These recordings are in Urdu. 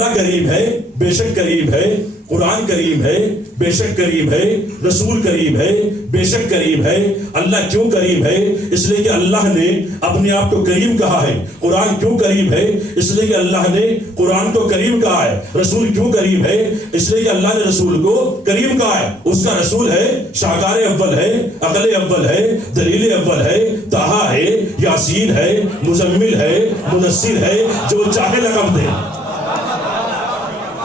اللہ قریب ہے، بے شک قریب ہے، قرآن قریب ہے، بے شک قریب ہے، رسول قریب ہے، بے شک قریب ہے۔ اللہ کیوں قریب ہے؟ اس لیے کہ اللہ نے اپنے آپ کو کریم کہا ہے۔ قرآن کیوں قریب ہے؟ اس لیے کہ اللہ نے قرآن کو کریم کہا ہے۔ رسول کیوں قریب ہے؟ اس لیے کہ اللہ نے رسول کو کریم کہا ہے۔ اس کا رسول ہے، شاکار اول ہے، عقل اول ہے، دلیل اول ہے، طٰہٰ ہے، یاسین ہے، مزمل ہے، مدثر ہے، جو چاہے لقب دے۔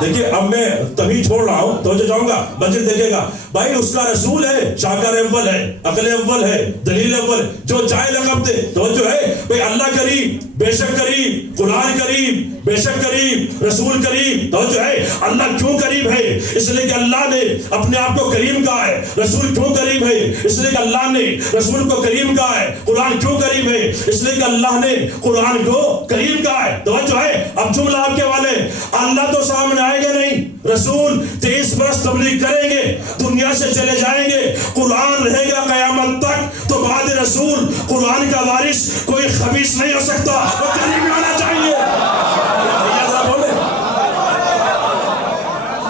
دیکھیے اب میں تبھی چھوڑ رہا ہوں تو جاؤں گا، مسجد دیکھے گا بھائی اس کا رسول ہے، شاکر اول ہے، عقل اول ہے، دلیل اول، جو چاہے لقب دے۔ توجہ ہے بھائی، اللہ قریب، بے شک قریب، قرآن قریب، بے شک قریب، رسول قریب۔ توجہ ہے اللہ کیوں قریب ہے؟ اس لیے کہ اللہ نے اپنے آپ کو کریم کہا ہے۔ رسول کیوں قریب ہے؟ اس لیے کہ اللہ نے رسول کو کریم کہا ہے۔ قرآن کیوں قریب ہے؟ اس لیے کہ اللہ نے قرآن کو کریم کہا ہے۔ توجہ ہے اب جملہ آپ کے والے، اللہ تو سامنے آئے گا نہیں، رسول 23 برس تبلیغ کریں گے، دنیا سے چلے جائیں گے، قرآن رہے گا قیامت تک، تو بعد رسول قرآن کا وارث کوئی خبیث نہیں ہو سکتا، وہ کریم ہونا چاہیے۔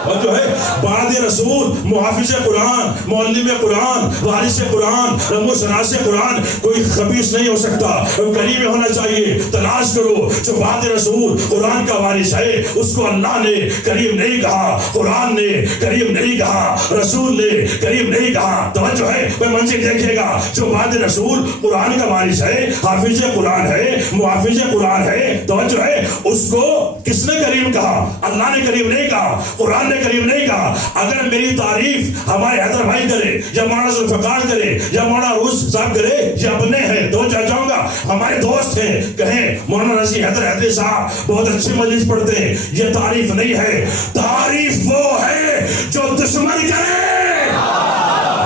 اور جو ہے بعد رسول محافظ قرآن، معلم قرآن، وارث قرآن، رم و شناس قرآن کوئی خبیث نہیں ہو سکتا، وہ کریم ہونا چاہیے۔ تلاش کرو جو بعد رسول قرآن کا وارث ہے، اس کو اللہ نے کریم نہیں کہا، قرآن نے کریم نہیں کہا، رسول نے کریم نہیں کہا۔ توجہ ہے وہ منزل دیکھے گا، جو بعد رسول قرآن کا وارث ہے، حافظ قرآن ہے، محافظ قرآن ہے، توجہ ہے اس کو کس نے کریم کہا؟ اللہ نے کریم نہیں کہا، قرآن نے کریم نہیں کہا۔ اگر میری تعریف ہمارے حیدر بھائی کرے، یا مولانا ذوالفقار کرے، یا مولانا روس صاحب کرے، یا اپنے ہیں تو جاؤں گا، ہمارے دوست ہیں، کہیں مولانا رضی حیدری صاحب بہت اچھی مجلس پڑھتے ہیں، یہ تعریف نہیں ہے۔ تعریف وہ ہے جو دشمن کرے۔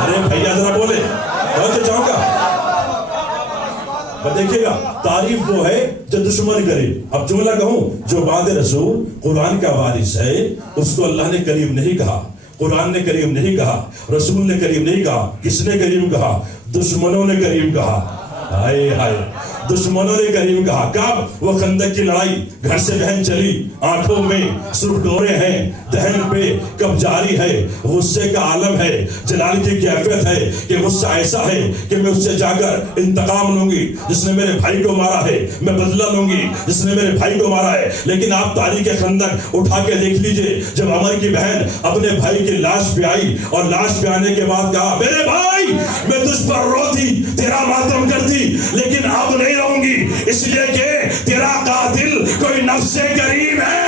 ارے بھیا ذرا بولے تو جاؤں گا، دیکھیے گا تعریف وہ ہے جو دشمن کرے۔ اب جملہ کہوں، جو بعد رسول قرآن کا وارث ہے، اس کو اللہ نے کریم نہیں کہا، قرآن نے کریم نہیں کہا، رسول نے کریم نہیں کہا۔ کس نے کریم کہا؟ دشمنوں نے کریم کہا۔ ہائے ہائے، دشمنوں نے کریم کہا۔ کب؟ وہ خندق کی لڑائی، گھر سے بہن چلی، آنکھوں میں سرخ ڈورے ہیں، دہن پہ کب جاری ہے، غصے کا عالم ہے، جلال کی کیفیت ہے کہ غصہ ایسا ہے کہ میں اس سے جا کر انتقام لوں گی، جس نے میرے بھائی کو مارا ہے میں بدلہ لوں گی، جس نے میرے بھائی کو مارا ہے۔ لیکن آپ تاریخ خندق اٹھا کے دیکھ لیجئے، جب عمر کی بہن اپنے بھائی کی لاش پہ آئی، اور لاش پہ آنے کے بعد کہا میرے بھائی میں تجھ پر روتی، تیرا ماتم کرتی، لیکن اب نہیں رہوں گی، اس لیے کہ تیرا قاتل کوئی نفس کریم ہے۔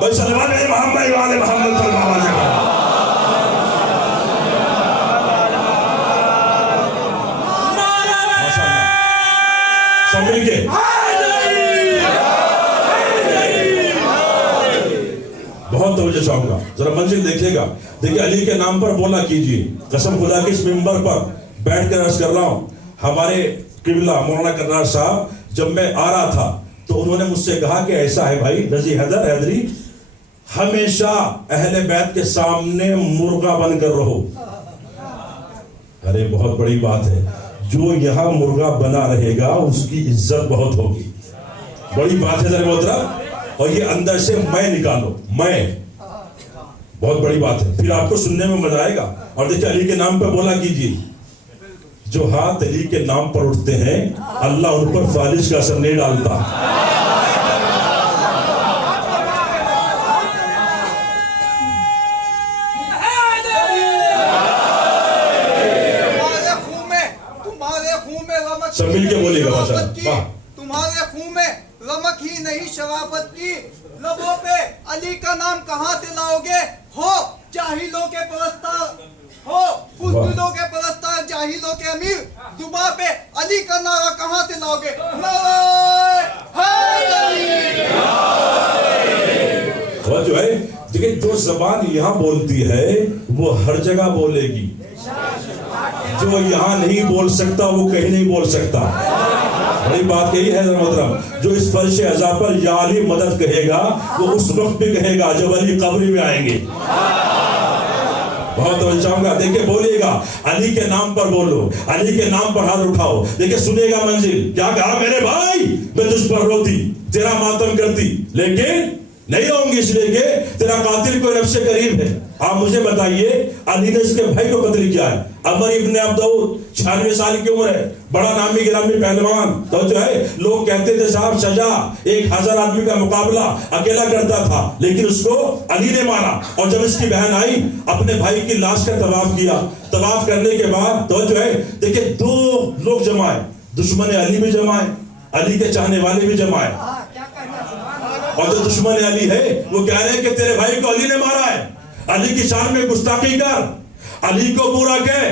بس صلوات محمد وآل محمد پر آواز ہے۔ سب مل کے بہت توجہ چاہوں گا، ذرا منزل دیکھیے گا۔ دیکھیے علی کے نام پر بولا کیجیے، قسم خدا کے اس ممبر پر بیٹھ کر عرض کر رہا ہوں، ہمارے قبلہ مولانا کرار صاحب جب میں آ رہا تھا تو انہوں نے مجھ سے کہا کہ ایسا ہے بھائی رضی حیدری، ہمیشہ اہل بیت کے سامنے مرغا بن کر رہو۔ ارے بہت بڑی بات ہے، جو یہاں مرغا بنا رہے گا اس کی عزت بہت ہوگی، بڑی بات ہے ذرا محترم۔ اور یہ اندر سے میں نکالو، میں، بہت بڑی بات ہے، پھر آپ کو سننے میں مزہ آئے گا۔ اور دیکھیں علی کے نام پہ بولا کیجیے، جو ہاتھ علی کے نام پر اٹھتے ہیں اللہ ان پر فالج کا اثر نہیں ڈالتا۔ سب مل کے بولے گا تمہارے خون میں رمق ہی نہیں شرافت کی، لبوں پہ علی کا نام کہاں سے لاؤ گے؟ ہو جاہلوں کے پرستار، ہو بزدلوں کے پرستار، جاہلوں کے امیر، زباں پہ علی کا نعرہ کہاں سے لاؤ گے؟ وہ جو ہے دیکھیں، جو زبان یہاں بولتی ہے وہ ہر جگہ بولے گی، جو یہاں نہیں بول سکتا وہ کہیں نہیں بول سکتا۔ بڑی بات یہی ہے محترم، جو اس فرش عزا پر یا علی مدد کہے گا وہ اس وقت بھی کہے گا جب علی قبری میں آئیں گے۔ بہت توجہ چاہوں گا، دیکھیں بولیے گا علی کے نام پر بولو، علی کے نام پر ہاتھ اٹھاؤ۔ دیکھیں سنے گا منزل کیا کہا، میرے بھائی میں تجھ پر روتی، تیرا ماتم کرتی، لیکن نہیں ہوں گی، اس لیے کہ تیرا قاتل کوئی نفس قریب ہے۔ آپ مجھے بتائیے علی نے اس کے بھائی کو قتل کیا ہے۔ عمر ابن عبد داؤد 96 سال کی عمر ہے، بڑا نامی گرامی پہلوان، تو جو ہے لوگ کہتے تھے صاحب شجاع 1000 آدمی کا مقابلہ اکیلا کرتا تھا، لیکن اس کو علی نے مارا۔ اور جب اس کی بہن آئی اپنے بھائی کی لاش کا طواف کیا، طواف کرنے کے بعد تو جو ہے دیکھیں 2 لوگ جمع ہے، دشمن علی بھی جمع ہے، علی کے چاہنے والے بھی جمع ہے، اور جو دشمن علی ہے وہ کہہ رہے ہیں کہ تیرے بھائی کو علی نے مارا ہے، علی کی شان میں گستاخی کر، علی کو برا کہے۔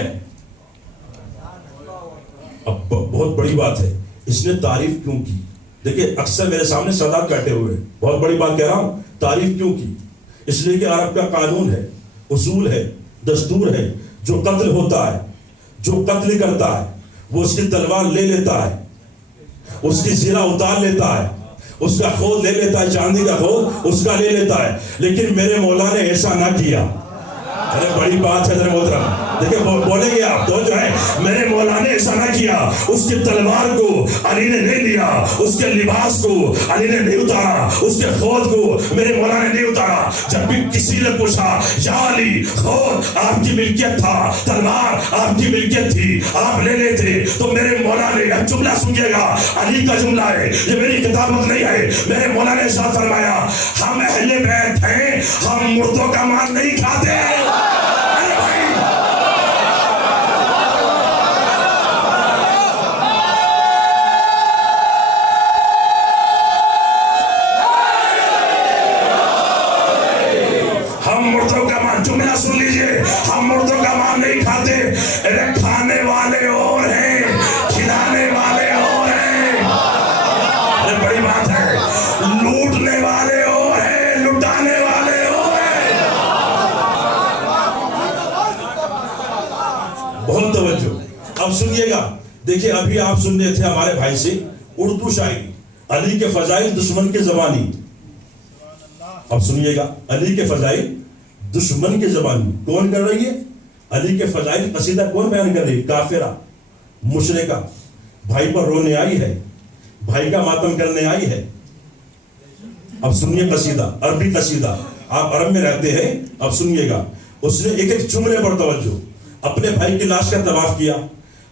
اب بہت بڑی بات ہے، اس نے تعریف کیوں کی؟ دیکھیں اکثر میرے سامنے صدات کاٹے ہوئے، بہت بڑی بات کہہ رہا ہوں، تعریف کیوں کی؟ اس لیے کہ عرب کا قانون ہے، اصول ہے، دستور ہے، جو قتل ہوتا ہے، جو قتل کرتا ہے وہ اس کی تلوار لے لیتا ہے، اس کی زیرہ اتار لیتا ہے، اس کا خود لے لیتا ہے، چاندی کا خود اس کا لے لیتا ہے، لیکن میرے مولا نے ایسا نہ کیا۔ ارے بڑی بات ہے محترم، دیکھیں بولیں گے آپ تو جو ہے میرے مولا نے ایسا نہ کیا، اس کی تلوار کو علی نے نہیں لیا، اس کے لباس کو علی نے نہیں اتارا، اس کے خود کو میرے مولا نے نہیں اتارا۔ جب بھی کسی نے پوچھا یا علی خود آپ کی ملکیت تھا، تلوار آپ کی ملکیت تھی، آپ لے لیتے، تو میرے مولا نے اب جملہ سنیے گا، علی کا جملہ ہے، یہ میری کتابت نہیں ہے، میرے مولا نے ارشاد فرمایا ہم اہل بیت ہیں، ہم مردوں کا مال نہیں کھاتے۔ جملہ سن لیجئے، ہم مردوں کا مال نہیں کھاتے، کھانے والے اور ہیں، کھلانے والے اور ہیں، بڑی بات ہے، لوٹنے والے اور ہیں، لٹانے والے اور ہیں۔ بہت توجہ، اب سنیے گا، دیکھیں ابھی آپ سن رہے تھے ہمارے بھائی سے اردو شاعری، علی کے فضائل دشمن کی زبانی۔ اب سنیے گا علی کے فضائل دشمن کی زبانی کون کر رہی ہے؟ علی کے فضائل قصیدہ کون بیان کر رہی ہے؟ کافرہ، مشرکہ، بھائی پر رونے آئی ہے، بھائی کا ماتم کرنے آئی ہے۔ اب سنیے قصیدہ، عربی قصیدہ، آپ عرب میں رہتے ہیں، اب سنیے گا، اس نے ایک ایک جملے پر توجہ، اپنے بھائی کی لاش کا طواف کیا،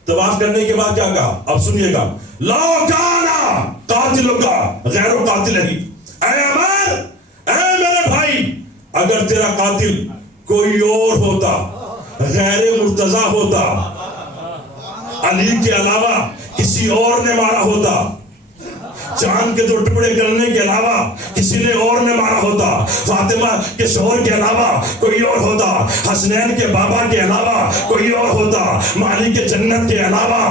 طواف کرنے کے بعد کیا کہا؟ اب سنیے گا، لو کانا قاتلک غیر قاتلہ، اے عمر، اے میرے بھائی، اگر تیرا قاتل کوئی اور ہوتا، غیر مرتضی ہوتا، علی کے علاوہ کسی اور نے مارا ہوتا، چاند کے 2 ٹکڑے کرنے کے علاوہ کسی نے اور نے مارا ہوتا، فاطمہ کے شوہر کے علاوہ کوئی اور ہوتا، حسنین کے بابا کے علاوہ کوئی اور ہوتا، مالی کے جنت کے علاوہ،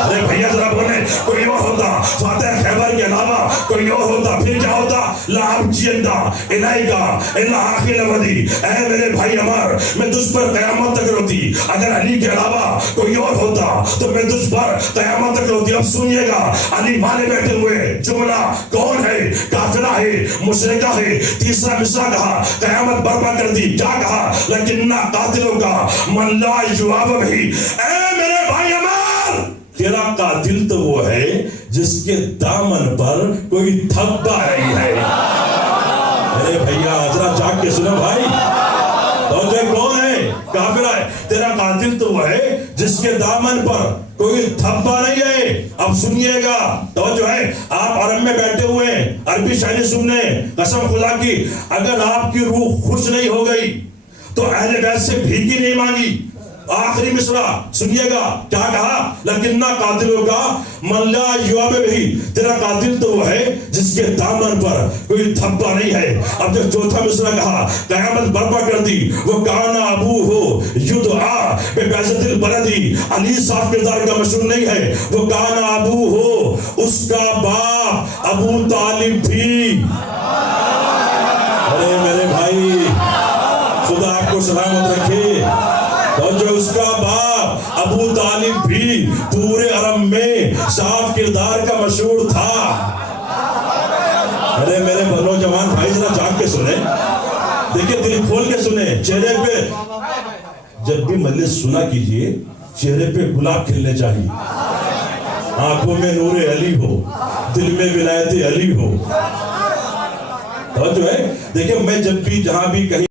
ارے بھیا ذرا بولے، کوئی اور ہوتا، فاتح خیبر کے علاوہ کوئی اور ہوتا، پھر کیا ہوتا؟ لا ابجیندا الائیکا الا آخر ودی، اے میرے بھائی عمر، میں تجھ پر قیامت تک روتی، اگر علی کے علاوہ کوئی اور ہوتا تو میں تجھ پر قیامت تک روتی۔ اب سنیے گا، علی والے بیٹھے ہوئے، جملہ کون ہے؟ کافرہ ہے، مشرکہ ہے، تیسرا مصرع کہا، قیامت برپا کر دی، کیا کہا؟ لیکننا قاتلوں کا من لا جواب بھی، اے میرے بھائی عمر، تیرا قاتل تو وہ ہے جس کے دامن پر کوئی دھبا نہیں ہے۔ ارے بھیا ذرا جاگ کے سنو بھائی، تو جو کون ہے؟ کافرہ ہے۔ تیرا قاتل تو وہ ہے جس کے دامن پر کوئی دھبا نہیں ہے۔ اب سنیے گا، تو جو ہے آپ عرب میں بیٹھے ہوئے ہیں، عربی شاعری سننے، قسم خدا کی اگر آپ کی روح خوش نہیں ہو گئی تو اہل بیت سے بھیکی نہیں مانگی۔ آخری مصرع سنیے گا، کیا کہا؟ لیکننا قاتلوں کا من لا جواب بھی، تیرا قاتل تو وہ ہے جس کے دامن پر کوئی دھبا نہیں ہے۔ اب جو چوتھا مصرع کہا، قیامت برپا کر دی، وہ کانا ابو ہو یدعا ببعثۃ البلدی، علی صاف کردار کا مشہور نہیں ہے، وہ کانا ابو ہو، اس کا باپ ابو طالب بھی۔ ارے میرے بھائی خدا آپ کو سلامت رکھے، اور جو اس کا باپ ابو طالب بھی پورے عرب میں صاف کردار کا مشہور تھا۔ ارے میرے نوجوان بھائی ذرا جاگ کے سنیں، دیکھیں دل کھول کے سنیں، چہرے پہ جب بھی مجلس سنا کیجئے چہرے پہ گلاب کھلنے چاہیے، آنکھوں میں نور علی ہو، دل میں ولایت علی ہو. اور جو ہے دیکھیں میں جب بھی جہاں بھی کہیں